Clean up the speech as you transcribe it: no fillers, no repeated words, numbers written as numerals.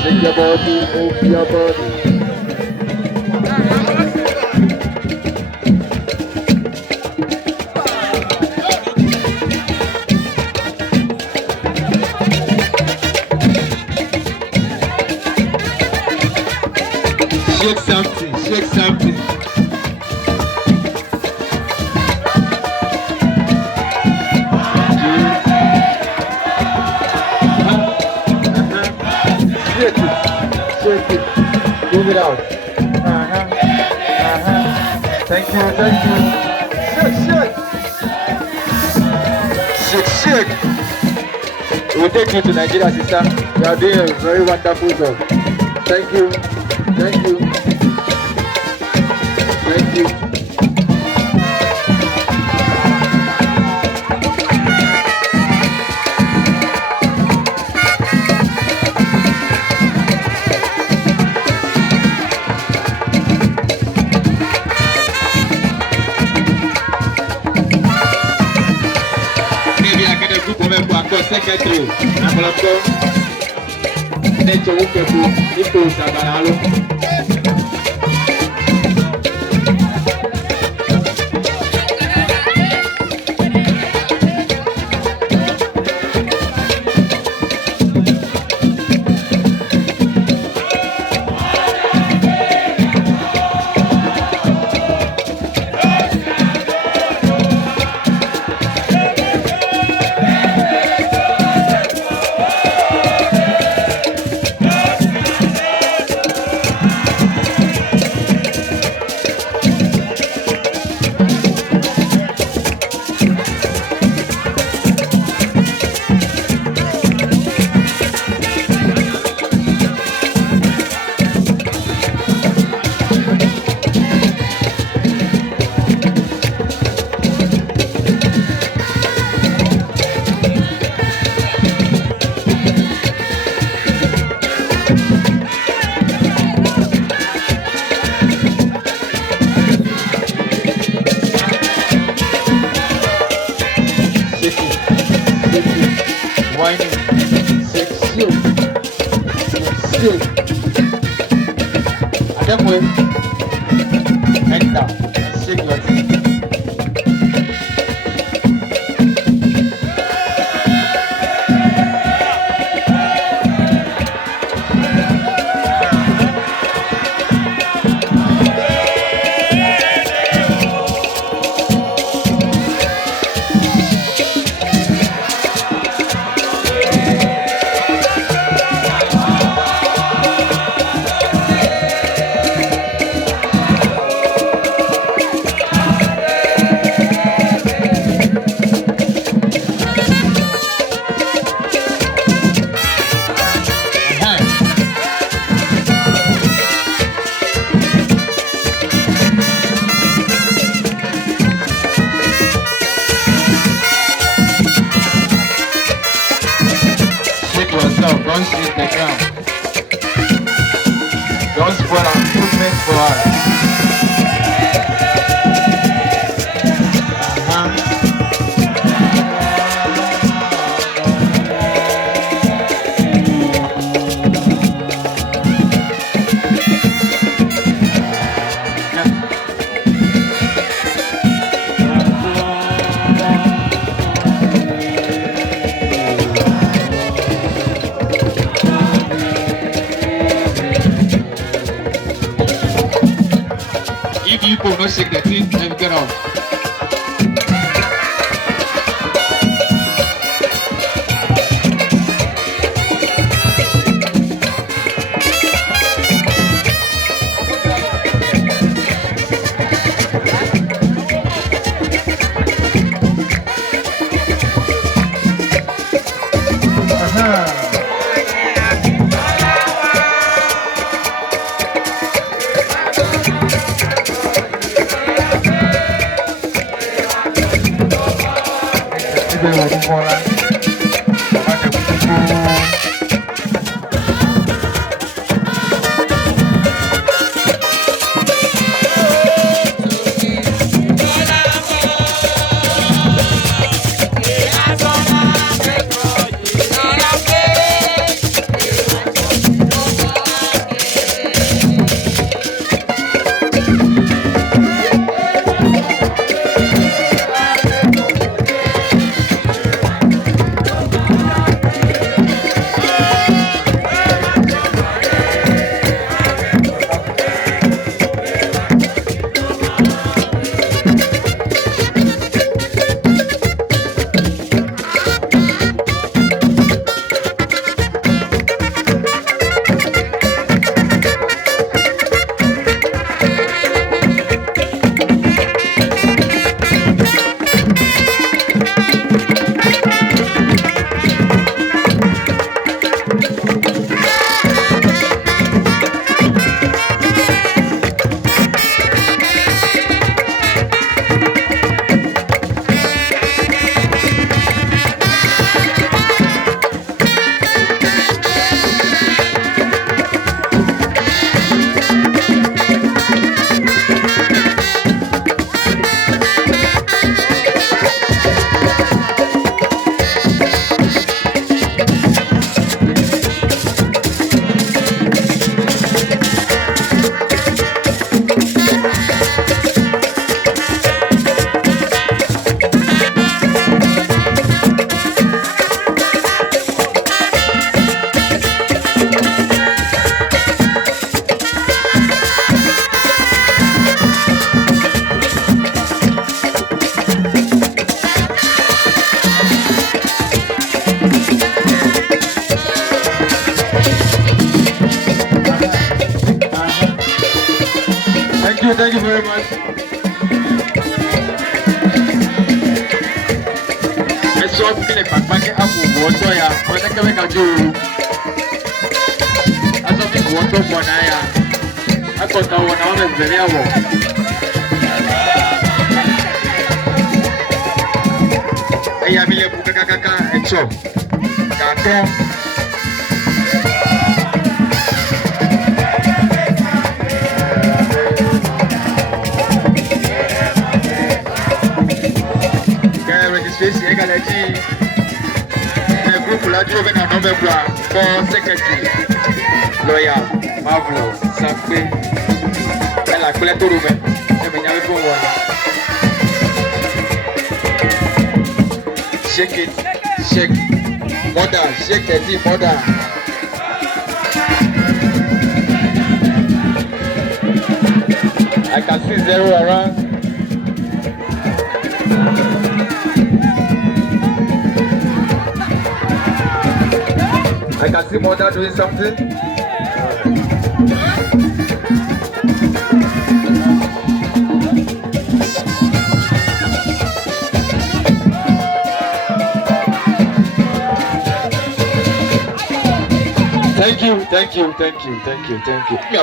Shake your body, move your body. Shake something, shake something. Shake it, move it out. Thank you, thank you. Shake. Shake. We'll take you to Nigeria, sister. You are doing a very wonderful job. Thank you. Thank you. Thank you. Maybe I get a group of people across secretary. I'm going to go. Nature will get you. It goes about whining, shake. And then we head down and shake your feet. Don't shake the ground. Don't spoil our movement for us. If you go not shake the thing, then get out. Thank you. you very much. Eso tiene papake abu woto ya. Wana kame kaju. Aso mi woto mwana ya. Ako ta wana wana zeli awo. Aya mile buka kaka echo. Kato. Registration égalité. Le groupe là du Novembre for secretary. Loyal, Marvelous, Sampé. Elle a collé tout le monde. Elle vient avec moi. Shake it, shake. Mother, shake it, mother. I can see zero around. I can see mother doing something. Thank you.